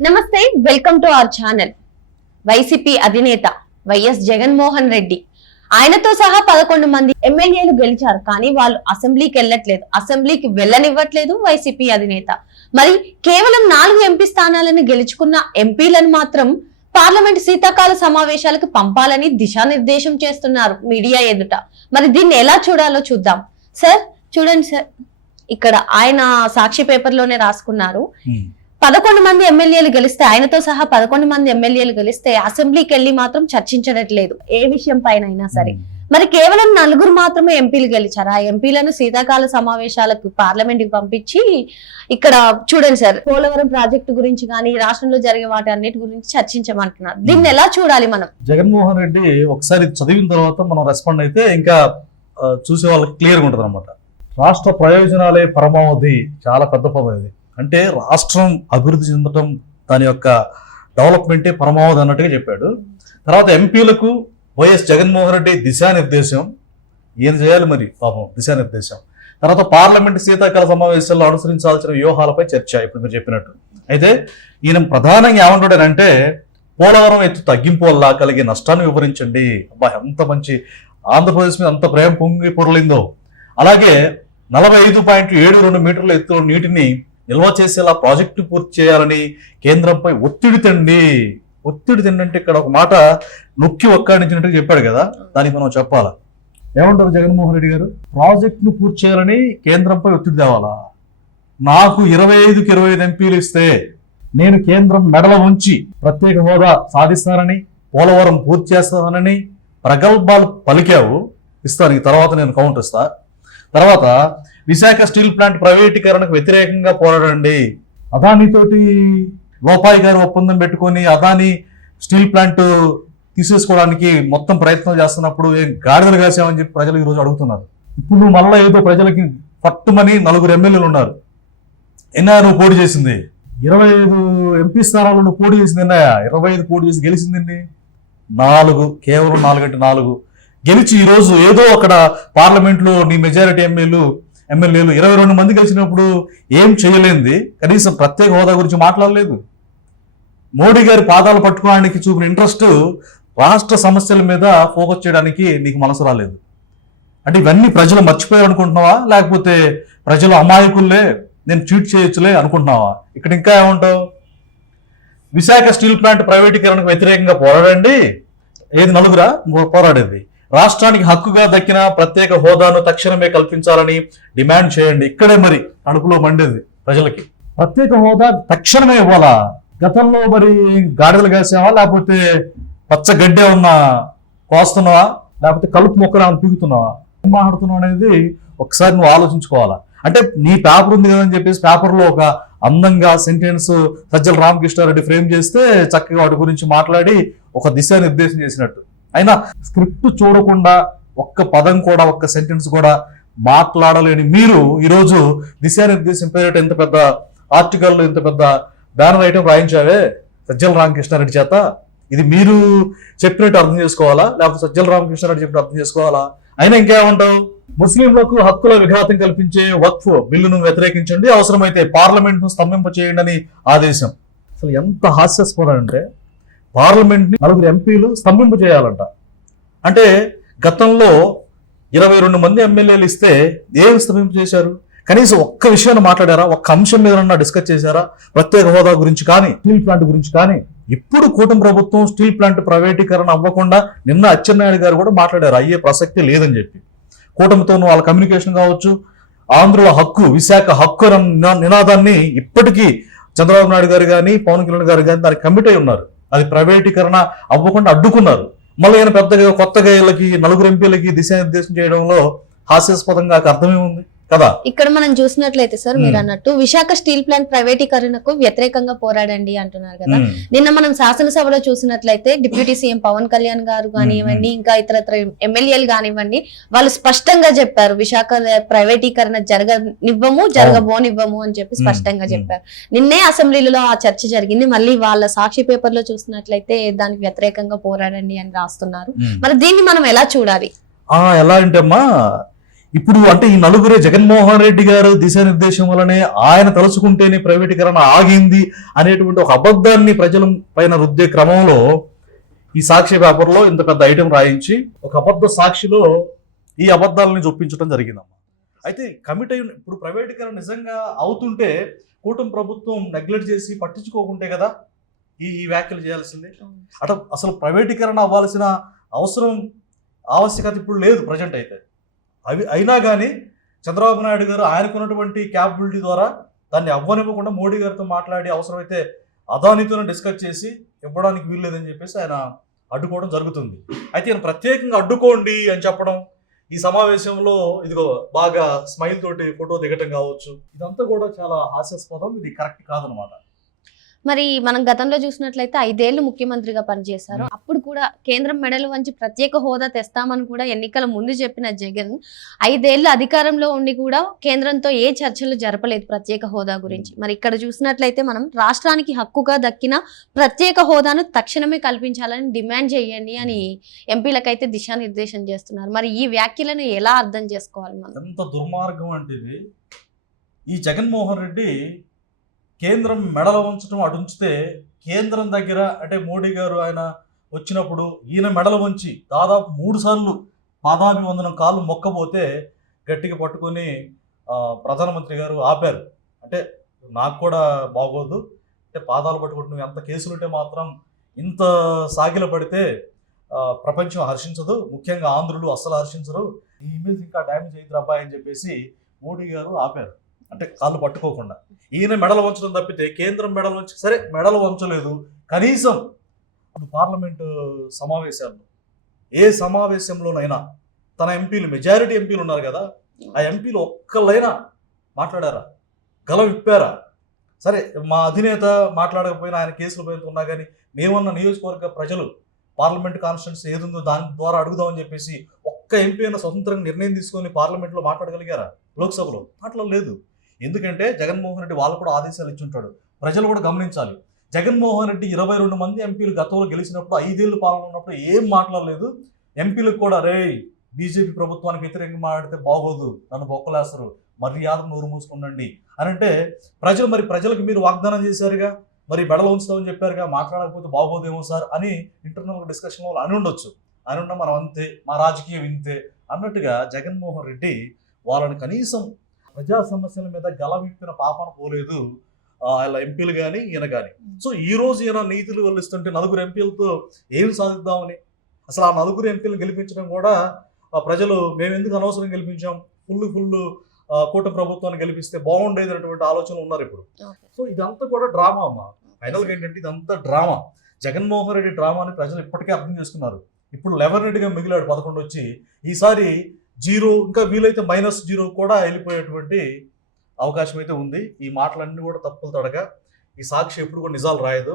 నమస్తే welcome to our channel. YCP అధినేత YS Jaganmohan Reddy. ఆయనతో సహా పదకొండు మంది ఎమ్మెల్యేలు గెలిచారు కానీ వాళ్ళు అసెంబ్లీకి వెళ్ళట్లేదు. అసెంబ్లీకి వెళ్ళనివ్వట్లేదు వైసీపీ అధినేత. మరి కేవలం నాలుగు ఎంపీ స్థానాలను గెలుచుకున్న ఎంపీలను మాత్రం పార్లమెంట్ శీతాకాల సమావేశాలకు పంపాలని దిశానిర్దేశం చేస్తున్నారు మీడియా ఎదుట. మరి దీన్ని ఎలా చూడాలో చూద్దాం. సార్ చూడండి సార్. ఇక్కడ ఆయన సాక్షి పేపర్లోనే రాసుకున్నారు. పదకొండు మంది ఎమ్మెల్యేలు గెలిస్తే ఆయనతో సహా పదకొండు మంది ఎమ్మెల్యేలు గెలిస్తే అసెంబ్లీకి వెళ్ళి మాత్రం చర్చించడట్లేదు ఏ విషయం పైన అయినా సరే. మరి కేవలం నలుగురు మాత్రమే ఎంపీలు గెలిచారు? ఆ ఎంపీలను శీతాకాల సమావేశాలకు పార్లమెంట్కి పంపించి ఇక్కడ చూడండి సార్ పోలవరం ప్రాజెక్టు గురించి కానీ రాష్ట్రంలో జరిగే వాటి అన్నిటి గురించి చర్చించమంటున్నారు. దీన్ని ఎలా చూడాలి మనం? జగన్మోహన్ రెడ్డి ఒకసారి చదివిన తర్వాత మనం రెస్పాండ్ అయితే ఇంకా చూసే వాళ్ళకి క్లియర్గా ఉంటుంది అనమాట రాష్ట్ర ప్రయోజనాలే పరమావధి చాలా పెద్ద పదం ఇది. అంటే రాష్ట్రం అభివృద్ధి చెందడం దాని యొక్క డెవలప్మెంటే పరమావధి అన్నట్టుగా చెప్పాడు. తర్వాత ఎంపీలకు వైఎస్ జగన్మోహన్ రెడ్డి దిశానిర్దేశం. ఏం చేయాలి మరి? పాపం దిశానిర్దేశం. తర్వాత పార్లమెంట్ శీతాకాల సమావేశాల్లో అనుసరించాల్సిన వ్యూహాలపై చర్చ ఇప్పుడు మీరు చెప్పినట్టు. అయితే ఈయన ప్రధానంగా ఏమంటాడంటే పోలవరం ఎత్తు తగ్గింపు వల్ల కలిగే నష్టాన్ని వివరించండి. అబ్బా ఎంత మంచి ఆంధ్రప్రదేశ్ మీద అంత ప్రేమ పొంగి పొరలిందో. అలాగే నలభై ఐదు పాయింట్ ఏడు రెండు మీటర్ల ఎత్తు నీటిని నిల్వ చేసేలా ప్రాజెక్టు పూర్తి చేయాలని కేంద్రంపై ఒత్తిడి తండి ఒత్తిడి తిండంటే అంటే ఇక్కడ ఒక మాట నొక్కి ఒక్కాడించినట్టుగా చెప్పాడు కదా దానికి మనం చెప్పాలా? ఏమంటారు జగన్మోహన్ రెడ్డి గారు? ప్రాజెక్టును పూర్తి చేయాలని కేంద్రంపై ఒత్తిడి తేవాలా? నాకు ఇరవై ఐదుకి ఇరవై ఐదు ఎంపీలు ఇస్తే నేను కేంద్రం మెడల ఉంచి ప్రత్యేక హోదా సాధిస్తానని పోలవరం పూర్తి చేస్తానని ప్రగల్భాలు పలికావు ఇస్తాను. ఈ తర్వాత నేను కౌంటర్ ఇస్తా. తర్వాత విశాఖ స్టీల్ ప్లాంట్ ప్రైవేటీకరణకు వ్యతిరేకంగా పోరాడండి. అదానితోటి లోపాయి గారు ఒప్పందం పెట్టుకొని అదాని స్టీల్ ప్లాంట్ తీసేసుకోవడానికి మొత్తం ప్రయత్నం చేస్తున్నప్పుడు ఏం గాడిదలు కాసామని చెప్పి ప్రజలు ఈరోజు అడుగుతున్నారు. ఇప్పుడు మళ్ళీ ఏదో ప్రజలకి పట్టుమని నలుగురు ఎమ్మెల్యేలు ఉన్నారు. ఎన్నా నువ్వు పోటీ చేసింది. ఇరవై ఐదు ఎంపీ స్థానాలు నువ్వు పోటీ చేసింది ఎన్నాయా? ఇరవై ఐదు పోటీ చేసి గెలిచింది నాలుగు కేవలం నాలుగంటే నాలుగు. గెలిచి ఈరోజు ఏదో అక్కడ పార్లమెంట్లో నీ మెజారిటీ ఎమ్మెల్యేలు ఎమ్మెల్యేలు ఇరవై రెండు మంది గెలిచినప్పుడు ఏం చేయలేంది? కనీసం ప్రత్యేక హోదా గురించి మాట్లాడలేదు. మోడీ గారి పాదాలు పట్టుకోవడానికి చూపిన ఇంట్రెస్ట్ రాష్ట్ర సమస్యల మీద ఫోకస్ చేయడానికి నీకు మనసు రాలేదు. అంటే ఇవన్నీ ప్రజలు మర్చిపోయారు అనుకుంటున్నావా? లేకపోతే ప్రజలు అమాయకుల్లే నేను చీట్ చేయొచ్చులే అనుకుంటున్నావా? ఇక్కడ ఇంకా ఏమంటావు? విశాఖ స్టీల్ ప్లాంట్ ప్రైవేటీకరణకు వ్యతిరేకంగా పోరాడండి. ఏది నలుగురా? పోరాడేది. రాష్ట్రానికి హక్కుగా దక్కిన ప్రత్యేక హోదాను తక్షణమే కల్పించాలని డిమాండ్ చేయండి. ఇక్కడే మరి కడుపులో మండేది ప్రజలకి. ప్రత్యేక హోదా తక్షణమే ఇవ్వాలా? గతంలో మరి గాడిదలు కాసావా? లేకపోతే పచ్చ గడ్డే ఉన్న కోస్తున్నావా? లేకపోతే కలుపు మొక్కలు ఆమె పీగుతున్నావా ఏం మాట్లాడుతున్నావు అనేది ఒకసారి నువ్వు ఆలోచించుకోవాలా? అంటే నీ పేపర్ ఉంది కదని చెప్పేసి పేపర్లో ఒక అందంగా సెంటెన్స్ సజ్జల రామకృష్ణారెడ్డి ఫ్రేమ్ చేస్తే చక్కగా వాటి గురించి మాట్లాడి ఒక దిశానిర్దేశం చేసినట్టు. అయినా స్క్రిప్ట్ చూడకుండా ఒక్క పదం కూడా ఒక్క సెంటెన్స్ కూడా మాట్లాడలేని మీరు ఈరోజు దిశానిర్దేశం పేరిట ఇంత పెద్ద ఆర్టికల్ ఇంత పెద్ద బ్యానర్ ఐటమ్ రాయించావే? సజ్జల రామకృష్ణారెడ్డి చేత? ఇది మీరు చెప్పినట్టు అర్థం చేసుకోవాలా? లేకపోతే సజ్జల రామకృష్ణారెడ్డి చెప్పినట్టు అర్థం చేసుకోవాలా? అయినా ఇంకేమంటావు? ముస్లింలకు హక్కుల విఘాతం కల్పించే వక్ఫ్ బిల్లును వ్యతిరేకించండి. అవసరమైతే పార్లమెంట్ను స్తంభింప చేయండి అని ఆదేశం. అసలు ఎంత హాస్యాస్పదం అంటే పార్లమెంట్ని నలుగురు ఎంపీలు స్తంభింప చేయాలంట అంటే గతంలో ఇరవై రెండు మంది ఎమ్మెల్యేలు ఇస్తే ఏం స్తంభింప చేశారు కనీసం ఒక్క విషయాన్ని మాట్లాడారా? ఒక్క అంశం మీద డిస్కస్ చేశారా? ప్రత్యేక హోదా గురించి కానీ స్టీల్ ప్లాంట్ గురించి కానీ? ఇప్పుడు కూటమి ప్రభుత్వం స్టీల్ ప్లాంట్ ప్రైవేటీకరణ అవ్వకుండా నిన్న అచ్చెన్నాయుడు గారు కూడా మాట్లాడారు. అయ్యే ప్రసక్తి లేదని చెప్పి. కూటమితోనూ వాళ్ళ కమ్యూనికేషన్ కావచ్చు ఆంధ్రుల హక్కు విశాఖ హక్కు నినాదాన్ని ఇప్పటికీ చంద్రబాబు నాయుడు గారు కానీ పవన్ కళ్యాణ్ గారు కానీ దానికి కమిట్ అయి ఉన్నారు. అది ప్రైవేటీకరణ అవ్వకుండా అడ్డుకున్నారు. మళ్ళీ పెద్దగా కొత్తగా వీళ్ళకి నలుగురు ఎంపీలకి దిశానిర్దేశం చేయడంలో హాస్యాస్పదంగా అర్థమే ఉంది కదా ఇక్కడ మనం చూసినట్లయితే సార్ మీరు. అన్నట్టు విశాఖ స్టీల్ ప్లాంట్ ప్రైవేటీకరణకు వ్యతిరేకంగా పోరాడండి అంటున్నారు కదా. నిన్న మనం శాసనసభలో చూసినట్లయితే డిప్యూటీ సీఎం పవన్ కళ్యాణ్ గారు కానివ్వండి ఇంకా ఇతర ఎమ్మెల్యేలు కానివ్వండి వాళ్ళు స్పష్టంగా చెప్పారు విశాఖ ప్రైవేటీకరణ జరగనివ్వము జరగబోనివ్వము అని చెప్పి స్పష్టంగా. చెప్పారు నిన్నే అసెంబ్లీలో ఆ చర్చ జరిగింది మళ్ళీ వాళ్ళ సాక్షి పేపర్లో చూసినట్లయితే దానికి వ్యతిరేకంగా పోరాడండి అని రాస్తున్నారు. మరి దీన్ని మనం ఎలా చూడాలి ఎలా అంటే అమ్మా ఇప్పుడు అంటే ఈ నలుగురే జగన్మోహన్ రెడ్డి గారు దిశానిర్దేశం వల్లనే ఆయన తలుచుకుంటేనే ప్రైవేటీకరణ ఆగింది అనేటువంటి ఒక అబద్ధాన్ని ప్రజల పైన రుద్దే క్రమంలో ఈ సాక్షి పేపర్లో ఇంత పెద్ద ఐటెం రాయించి ఒక అబద్ధ సాక్షిలో ఈ అబద్ధాలని చొప్పించడం జరిగిందమ్మా. అయితే కమిట్ అయి ఇప్పుడు ప్రైవేటీకరణ నిజంగా అవుతుంటే కూటమి ప్రభుత్వం నెగ్లెక్ట్ చేసి పట్టించుకోకుంటే కదా ఈ ఈ వ్యాఖ్యలు చేయాల్సింది. అట అసలు ప్రైవేటీకరణ అవ్వాల్సిన అవసరం ఆవశ్యకత ఇప్పుడు లేదు ప్రజెంట్ అయితే. అవి అయినా కానీ చంద్రబాబు నాయుడు గారు ఆయనకున్నటువంటి క్యాపబిలిటీ ద్వారా దాన్ని అవ్వనివ్వకుండా మోడీ గారితో మాట్లాడి అవసరమైతే అదానితోనే డిస్కస్ చేసి ఇవ్వడానికి వీల్లేదని చెప్పేసి ఆయన అడ్డుకోవడం జరుగుతుంది. అయితే ఈయన ప్రత్యేకంగా అడ్డుకోండి అని చెప్పడం ఈ సమావేశంలో ఇదిగో బాగా స్మైల్ తోటి ఫోటో దిగటం కావచ్చు ఇదంతా కూడా చాలా హాస్యాస్పదం. ఇది కరెక్ట్ కాదనమాట. మరి మనం గతంలో చూసినట్లయితే ఐదేళ్ళు ముఖ్యమంత్రిగా పనిచేశారు. అప్పుడు కూడా కేంద్రం మెడలు వంచి ప్రత్యేక హోదా తెస్తామని కూడా ఎన్నికల ముందు చెప్పిన జగన్ ఐదేళ్ళు అధికారంలో ఉండి కూడా కేంద్రంతో ఏ చర్చలు జరపలేదు ప్రత్యేక హోదా గురించి. మరి ఇక్కడ చూసినట్లయితే మనం రాష్ట్రానికి హక్కుగా దక్కిన ప్రత్యేక హోదాను తక్షణమే కల్పించాలని డిమాండ్ చేయండి అని ఎంపీలకైతే దిశానిర్దేశం చేస్తున్నారు. మరి ఈ వ్యాఖ్యలను ఎలా అర్థం చేసుకోవాలి మనం? ఎంత దుర్మార్గం అంటే ఈ జగన్మోహన్ రెడ్డి కేంద్రం మెడలో ఉంచడం అటు ఉంచితే కేంద్రం దగ్గర అంటే మోడీ గారు ఆయన వచ్చినప్పుడు ఈయన మెడలు వంచి దాదాపు మూడు సార్లు పాదాభివందనం కాళ్ళు మొక్కపోతే గట్టిగా పట్టుకొని ప్రధానమంత్రి గారు ఆపారు. అంటే నాకు కూడా బాగోదు. అంటే పాదాలు పట్టుకుంటూ ఎంత కేసులు ఉంటే మాత్రం ఇంత సాగిల పడితే ప్రపంచం హర్షించదు. ముఖ్యంగా ఆంధ్రులు అస్సలు హర్షించరు. ఈ ఇమేజ్ ఇంకా డ్యామేజ్ అయింది అబ్బాయి అని చెప్పేసి మోడీ గారు ఆపారు. అంటే కాళ్ళు పట్టుకోకుండా. ఈయన మెడలు వంచడం తప్పితే కేంద్రం మెడలు వంచి సరే మెడలు వంచలేదు. కనీసం పార్లమెంటు సమావేశాల్లో ఏ సమావేశంలోనైనా తన ఎంపీలు మెజారిటీ ఎంపీలు ఉన్నారు కదా ఆ ఎంపీలు ఒక్కళ్ళైనా మాట్లాడారా? గల విప్పారా? సరే మా అధినేత మాట్లాడకపోయినా ఆయన కేసులు పోయిన ఉన్నా కానీ మేమన్న నియోజకవర్గ ప్రజలు పార్లమెంట్ కాన్స్టిట్యూన్సీ ఏదుందో దాని ద్వారా అడుగుదామని చెప్పేసి ఒక్క ఎంపీ అయినా స్వతంత్రంగా నిర్ణయం తీసుకొని పార్లమెంట్లో మాట్లాడగలిగారా? లోక్సభలో మాట్లాడలేదు. ఎందుకంటే జగన్మోహన్ రెడ్డి వాళ్ళు కూడా ఆదేశాలు ఇచ్చుంటాడు ప్రజలు కూడా గమనించాలి. జగన్మోహన్ రెడ్డి ఇరవై రెండు మంది ఎంపీలు గతంలో గెలిచినప్పుడు ఐదేళ్ళు పాలన ఉన్నప్పుడు ఏం మాట్లాడలేదు. ఎంపీలకు కూడా రే బీజేపీ ప్రభుత్వానికి వ్యతిరేకంగా మాట్లాడితే బాగోదు. నన్ను బొక్కలేస్తారు. మర్యాద నోరు మూసుకుండండి. అని అంటే ప్రజలు మరి ప్రజలకు మీరు వాగ్దానం చేశారుగా? మరి బెడలు ఉంచుతామని చెప్పారుగా? మాట్లాడకపోతే బాగోదేమో సార్ అని ఇంటర్నల్ డిస్కషన్ వాళ్ళు అని ఉండొచ్చు. అని ఉన్న మనం అంతే. మా రాజకీయం ఇంతే. అన్నట్టుగా జగన్మోహన్ రెడ్డి వాళ్ళని కనీసం ప్రజా సమస్యల మీద గల విప్పిన పాపన పోలేదు. వాళ్ళ ఎంపీలు కానీ ఈయన కానీ సో ఈ రోజు ఈయన నీతులు వల్లిస్తుంటే నలుగురు ఎంపీలతో ఏం సాధిద్దామని? అసలు ఆ నలుగురు ఎంపీలు గెలిపించడం కూడా ఆ ప్రజలు మేము ఎందుకు అనవసరం గెలిపించాం? ఫుల్ ఫుల్ కూటమి ప్రభుత్వాన్ని గెలిపిస్తే బాగుండేది అనేటువంటి ఆలోచనలు ఉన్నారు ఇప్పుడు. సో ఇదంతా కూడా డ్రామా అమ్మా. ఫైనల్గా ఏంటంటే ఇదంతా డ్రామా. జగన్మోహన్ రెడ్డి డ్రామాని ప్రజలు ఇప్పటికే అర్థం చేసుకున్నారు. ఇప్పుడు లెవెన్ రెడ్డిగా మిగిలాడు పదకొండు వచ్చి ఈసారి జీరో ఇంకా వీలైతే మైనస్ జీరో కూడా వెళ్ళిపోయేటువంటి అవకాశం అయితే ఉంది. ఈ మాటలన్నీ కూడా తప్పులు తడగా ఈ సాక్షి ఎప్పుడు కూడా నిజాలు రాయదు.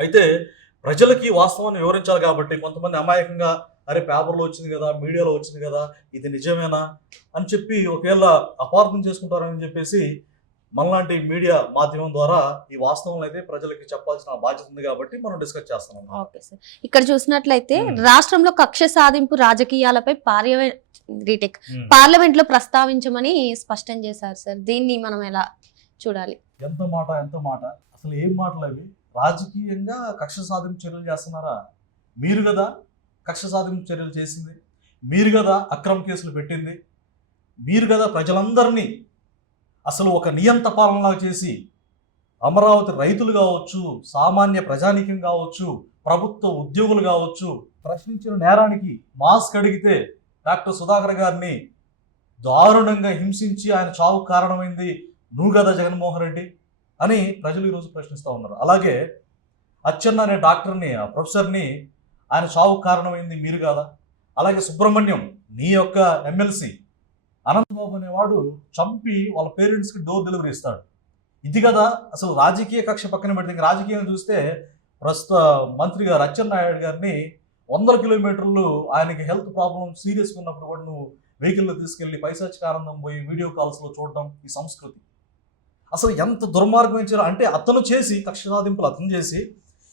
అయితే ప్రజలకి వాస్తవాన్ని వివరించాలి కాబట్టి కొంతమంది అమాయకంగా అరే పేపర్లో వచ్చింది కదా మీడియాలో వచ్చింది కదా ఇది నిజమేనా? అని చెప్పి ఒకవేళ అపార్థం చేసుకుంటారని చెప్పేసి మనలాంటి మీడియా మాధ్యమం ద్వారా ఈ వాస్తవం అయితే ప్రజలకి చెప్పాల్సిన బాధ్యత ఉంది కాబట్టి మనం డిస్కస్ చేస్తున్నాం ఓకే సార్. ఇక్కడ చూసినట్లయితే Hmm. రాష్ట్రంలో కక్ష సాధింపు రాజకీయాలపై పార్లమెంట్ రీటెక్ ఉమ్. పార్లమెంట్లో ప్రస్తావించమని స్పష్టం చేశారు సార్. దీన్ని మనం ఎలా చూడాలి? ఎంత మాట ఎంత మాట? అసలు ఏం మాటలు అవి? రాజకీయంగా కక్ష సాధింపు చర్యలు చేస్తున్నారా? మీరు కదా కక్ష సాధింపు చర్యలు చేసింది. మీరు కదా అక్రమ కేసులు పెట్టింది. మీరు కదా ప్రజలందరినీ అసలు ఒక నియంత పాలనలాగా చేసి అమరావతి రైతులు కావచ్చు సామాన్య ప్రజానీకం కావచ్చు ప్రభుత్వ ఉద్యోగులు కావచ్చు ప్రశ్నించిన నేరానికి మాస్క్ అడిగితే డాక్టర్ సుధాకర్ గారిని దారుణంగా హింసించి ఆయన చావుకు కారణమైంది నువ్వు కదా జగన్మోహన్ రెడ్డి అని ప్రజలు ఈరోజు ప్రశ్నిస్తూ ఉన్నారు. అలాగే అచ్చెన్న అనే డాక్టర్ని ఆ ప్రొఫెసర్ని ఆయన చావుకు కారణమైంది మీరు కాదా? అలాగే సుబ్రహ్మణ్యం నీ యొక్క ఎమ్మెల్సీ అనంతబాబు అనేవాడు చంపి వాళ్ళ పేరెంట్స్కి డోర్ డెలివరీ ఇస్తాడు. ఇది కదా అసలు రాజకీయ కక్ష పక్కన పెడితే రాజకీయం చూస్తే ప్రస్తుత మంత్రి గారు అచ్చెన్నాయుడు గారిని వందల కిలోమీటర్లు ఆయనకి హెల్త్ ప్రాబ్లం సీరియస్గా ఉన్నప్పుడు కూడా నువ్వు వెహికల్లో తీసుకెళ్ళి పైశాచిక ఆనందం పోయి వీడియో కాల్స్లో చూడడం ఈ సంస్కృతి. అసలు ఎంత దుర్మార్గం ఇచ్చారో అంటే అతను చేసి కక్ష సాధింపులు అతను చేసి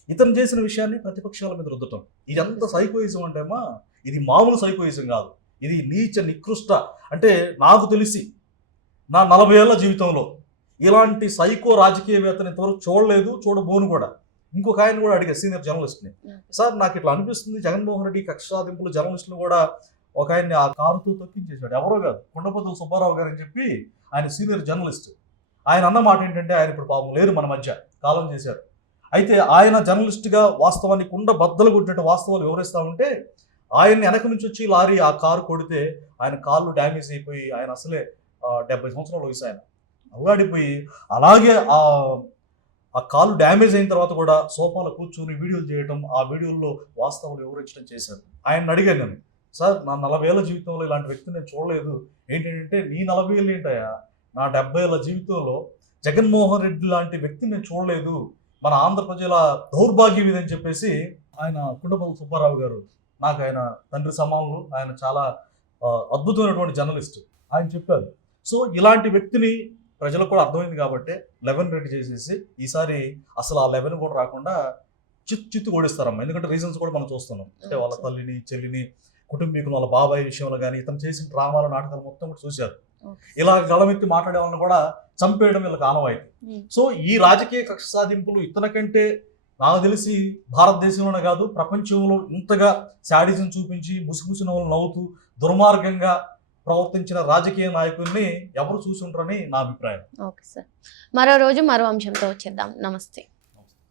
ఇతను చేసిన విషయాన్ని ప్రతిపక్షాల మీద రుద్దటం. ఇది ఎంత సైకోయిజం అంటేమా ఇది మామూలు సైకోయిజం కాదు. ఇది నీచ నికృష్ట. అంటే నాకు తెలిసి నా నలభై ఏళ్ళ జీవితంలో ఇలాంటి సైకో రాజకీయవేత్తని ఇంతవరకు చూడలేదు చూడబోను కూడా. ఇంకొక ఆయన కూడా అడిగా సీనియర్ జర్నలిస్ట్ని సార్ నాకు ఇట్లా అనిపిస్తుంది జగన్మోహన్ రెడ్డి కక్ష సాధింపులు జర్నలిస్టులు కూడా ఒక ఆయన్ని ఆ కారుతో తొక్కించేశాడు. ఎవరో కాదు కొండపతుల సుబ్బారావు గారు అని చెప్పి ఆయన సీనియర్ జర్నలిస్ట్ ఆయన అన్న మాట ఏంటంటే ఆయన ఇప్పుడు పాపం లేరు మన మధ్య కాలం చేశారు. అయితే ఆయన జర్నలిస్ట్గా వాస్తవాన్ని కుండ బద్దలు కొట్టినట్టు వాస్తవాలు వివరిస్తా ఉంటే ఆయన్ని వెనక నుంచి వచ్చి లారీ ఆ కారు కొడితే ఆయన కాళ్ళు డ్యామేజ్ అయిపోయి ఆయన అసలే డెబ్బై సంవత్సరాల వయసు ఆయన. అల్లాడిపోయి అలాగే ఆ ఆ కాళ్ళు డ్యామేజ్ అయిన తర్వాత కూడా సోఫాలో కూర్చొని వీడియోలు చేయడం ఆ వీడియోల్లో వాస్తవాలు వివరించడం చేశారు. ఆయన అడిగాను నేను సార్ నా నలభై ఏళ్ళ జీవితంలో ఇలాంటి వ్యక్తిని నేను చూడలేదు. ఏంటంటే నీ నలభై ఏళ్ళు ఏంటయ్యా? నా డెబ్బై ఏళ్ళ జీవితంలో జగన్మోహన్ రెడ్డి లాంటి వ్యక్తిని నేను చూడలేదు. మన ఆంధ్ర ప్రజల దౌర్భాగ్యం ఇదని చెప్పేసి ఆయన కుండపల్లి సుబ్బారావు గారు నాకు ఆయన తండ్రి సమానులు ఆయన చాలా అద్భుతమైనటువంటి జర్నలిస్ట్. ఆయన చెప్పారు. సో ఇలాంటి వ్యక్తిని ప్రజలకు కూడా అర్థమైంది కాబట్టి లెవెన్ రెడీ చేసేసి ఈసారి అసలు ఆ లెవెన్ కూడా రాకుండా చిత్తు చిత్తు ఓడిస్తారమ్మా. ఎందుకంటే రీజన్స్ కూడా మనం చూస్తున్నాం. అంటే వాళ్ళ తల్లిని చెల్లిని కుటుంబీకులు వాళ్ళ బాబాయ్ విషయంలో కానీ ఇతను చేసిన డ్రామాలు నాటకాలు మొత్తం కూడా చూశారు. ఇలా గళమెత్తి మాట్లాడే వాళ్ళని కూడా చంపేయడం వీళ్ళకి ఆనవాయితీ. సో ఈ రాజకీయ కక్ష సాధింపులు ఇతనికంటే నాకు తెలిసి భారతదేశంలోనే కాదు ప్రపంచంలో ఇంతగా శాడిజం చూపించి ముసిముసి వాళ్ళు నవ్వుతూ దుర్మార్గంగా ప్రవర్తించిన రాజకీయ నాయకుల్ని ఎవరు చూసుంటారని నా అభిప్రాయం. Okay sir. మరో రోజు మరో అంశంతో వచ్చేద్దాం. నమస్తే.